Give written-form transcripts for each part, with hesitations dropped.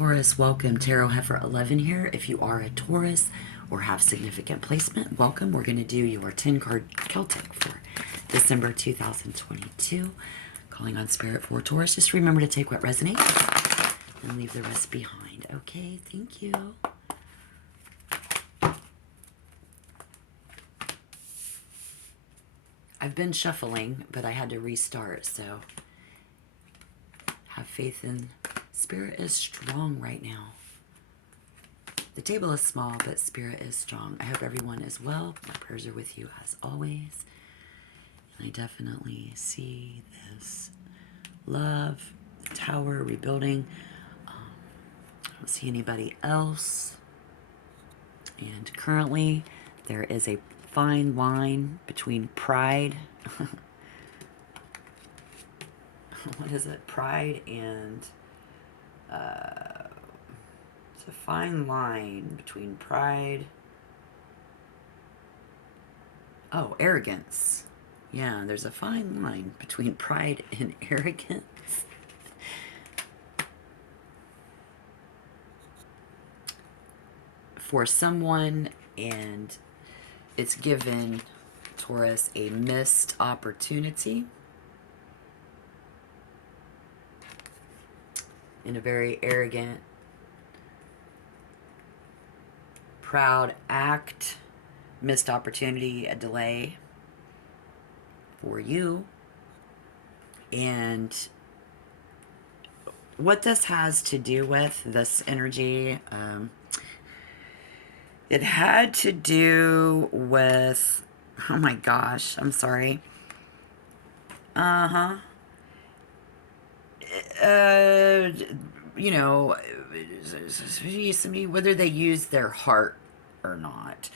Taurus, welcome. Tarot Heifer 11 here. If you are a Taurus or have significant placement, welcome. We're going to do your 10-card Celtic for December 2022. Calling on Spirit for Taurus. Just remember to take what resonates and leave the rest behind. Okay, thank you. I've been shuffling, but I had to restart, so have faith in Spirit is strong right now. The table is small, but Spirit is strong. I hope everyone is well. My prayers are with you as always. And I definitely see this love, the tower, rebuilding. I don't see anybody else. And currently, there is a fine line between pride. What is it? Pride and... it's a fine line between pride. Oh, arrogance. Yeah, there's a fine line between pride and arrogance. For someone, and it's given Taurus a missed opportunity in a very arrogant, proud act, missed opportunity, a delay for you. And what this has to do with, this energy, it had to do with, oh my gosh, I'm sorry. You know, whether they use their heart or not,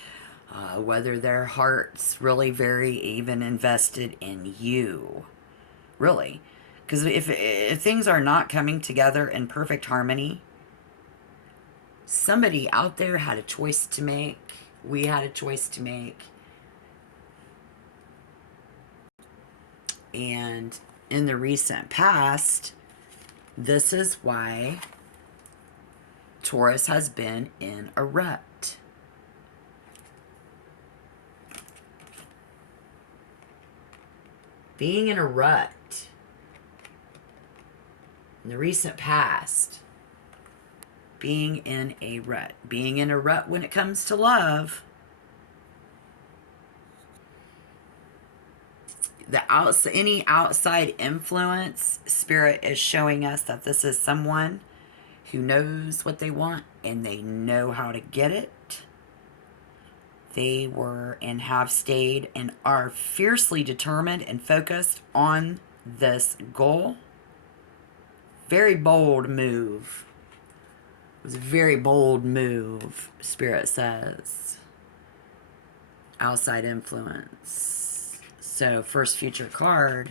whether their heart's really very even invested in you, really. Because if things are not coming together in perfect harmony, somebody out there had a choice to make. We had a choice to make. And in the recent past, this is why Taurus has been in a rut. Being in a rut in the recent past, being in a rut when it comes to love. Any outside influence, Spirit is showing us that this is someone who knows what they want and they know how to get it. They were and have stayed and are fiercely determined and focused on this goal. Very bold move. It was a very bold move, Spirit says. Outside influence. So, first future card.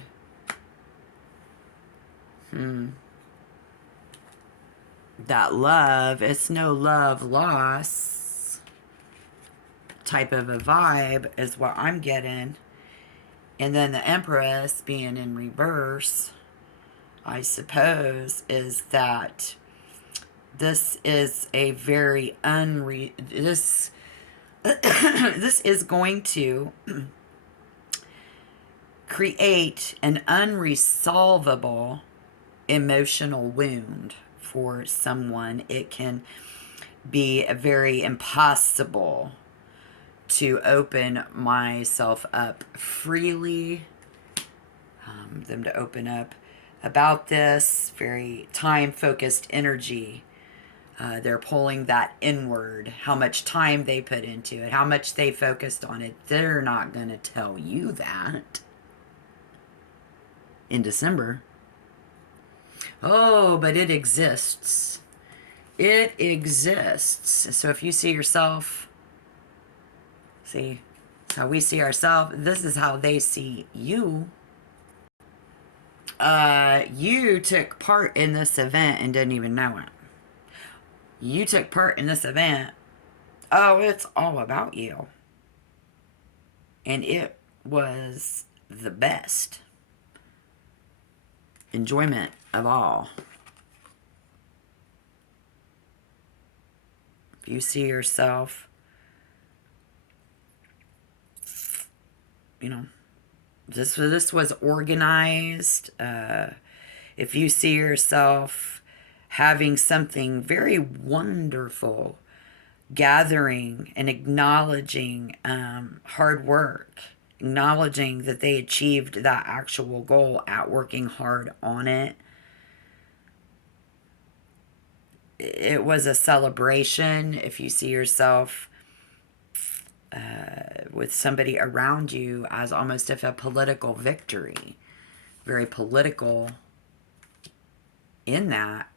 That love, it's no love loss type of a vibe is what I'm getting. And then the Empress being in reverse, I suppose, is that this is a very this is going to create an unresolvable emotional wound for someone. It can be very impossible to open myself up freely, them to open up about this very time-focused energy. They're pulling that inward, how much time they put into it, how much they focused on it. They're not going to tell you that in December. Oh, but it exists. It exists. So if you see yourself, see, it's how we see ourselves. This is how they see you. You took part in this event and didn't even know it. You took part in this event. Oh, it's all about you. And it was the best. Enjoyment of all. If you see yourself, you know, this was organized. If you see yourself having something very wonderful, gathering and acknowledging hard work, acknowledging that they achieved that actual goal at working hard on it. It was a celebration. If you see yourself with somebody around you as almost if a political victory, very political in that,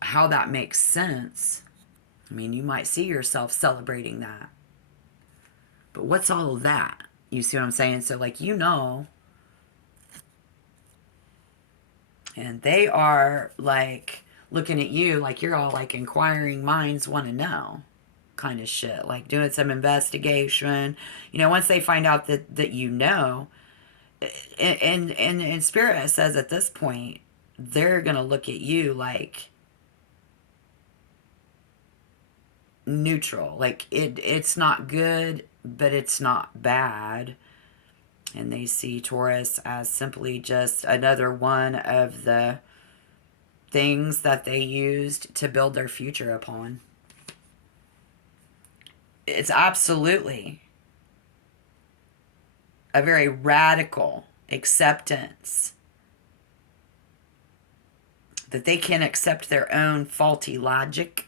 how that makes sense. I mean, you might see yourself celebrating that. But what's all of that? You see what I'm saying? So, like, you know, and they are like looking at you like you're all like inquiring minds want to know kind of shit, like doing some investigation. You know, once they find out that you know, and Spirit says at this point, they're going to look at you like neutral. Like it's not good, but it's not bad. And they see Taurus as simply just another one of the things that they used to build their future upon. It's absolutely a very radical acceptance that they can accept their own faulty logic,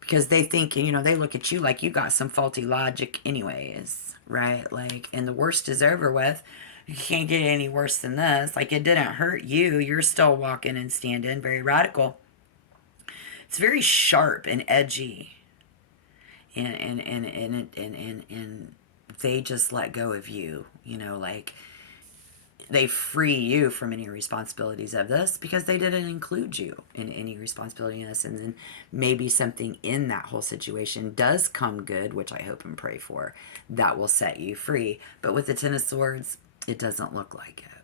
because they think, you know, they look at you like you got some faulty logic anyways, right? Like, and the worst is over with. You can't get any worse than this. Like, it didn't hurt you. You're still walking and standing. Very radical. It's very sharp and edgy. And they just let go of you, you know, like they free you from any responsibilities of this because they didn't include you in any responsibility in this. And then maybe something in that whole situation does come good, which I hope and pray for, that will set you free. But with the Ten of Swords, it doesn't look like it.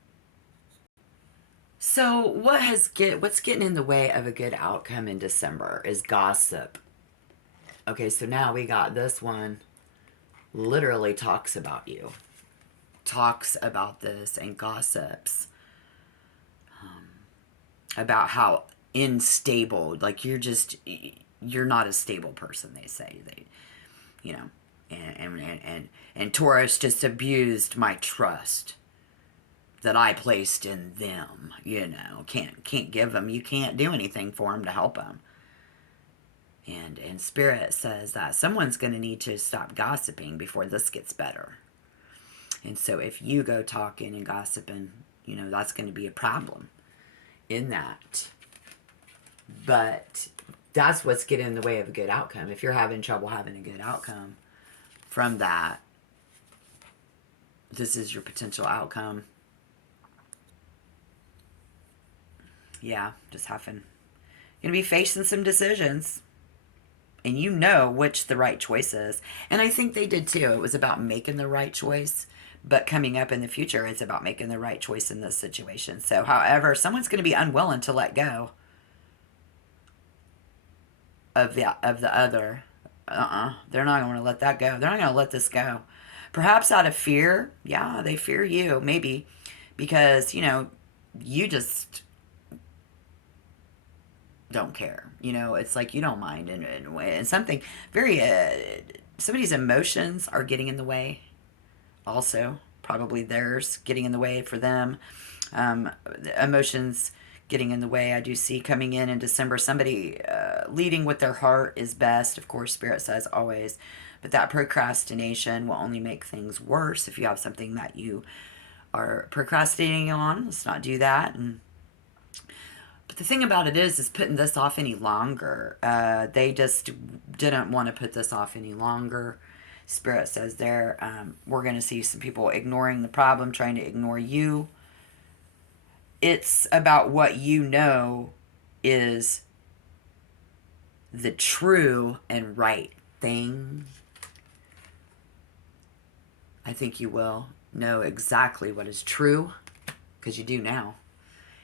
So what's getting in the way of a good outcome in December is gossip. Okay, so now we got this one literally talks about you, talks about this and gossips about how unstable, like you're not a stable person, they say. They, you know, and Taurus just abused my trust that I placed in them, you know, can't give them, you can't do anything for them to help them. And Spirit says that someone's going to need to stop gossiping before this gets better. And so if you go talking and gossiping, you know, that's going to be a problem in that. But that's what's getting in the way of a good outcome. If you're having trouble having a good outcome from that, this is your potential outcome. Yeah, just having, you're going to be facing some decisions. And you know which the right choice is. And I think they did too. It was about making the right choice. But coming up in the future, it's about making the right choice in this situation. So, however, someone's going to be unwilling to let go of the other. They're not going to let that go. They're not going to let this go. Perhaps out of fear. Yeah, they fear you. Maybe. Because, you know, you just don't care. You know, it's like you don't mind. And something very, somebody's emotions are getting in the way. Also, probably theirs getting in the way for them. Emotions getting in the way. I do see coming in December, somebody leading with their heart is best. Of course, Spirit says always. But that procrastination will only make things worse. If you have something that you are procrastinating on, let's not do that. But the thing about it is putting this off any longer. They just didn't want to put this off any longer. Spirit says there, we're going to see some people ignoring the problem, trying to ignore you. It's about what you know is the true and right thing. I think you will know exactly what is true, because you do now.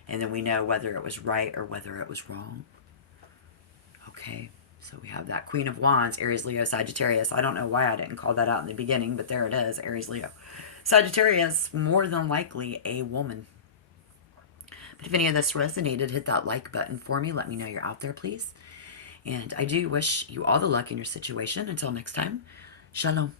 And then we know whether it was right or whether it was wrong. Okay, so we have that Queen of Wands, Aries, Leo, Sagittarius. I don't know why I didn't call that out in the beginning, but there it is, Aries, Leo. Sagittarius, more than likely a woman. But if any of this resonated, hit that like button for me. Let me know you're out there, please. And I do wish you all the luck in your situation. Until next time, shalom.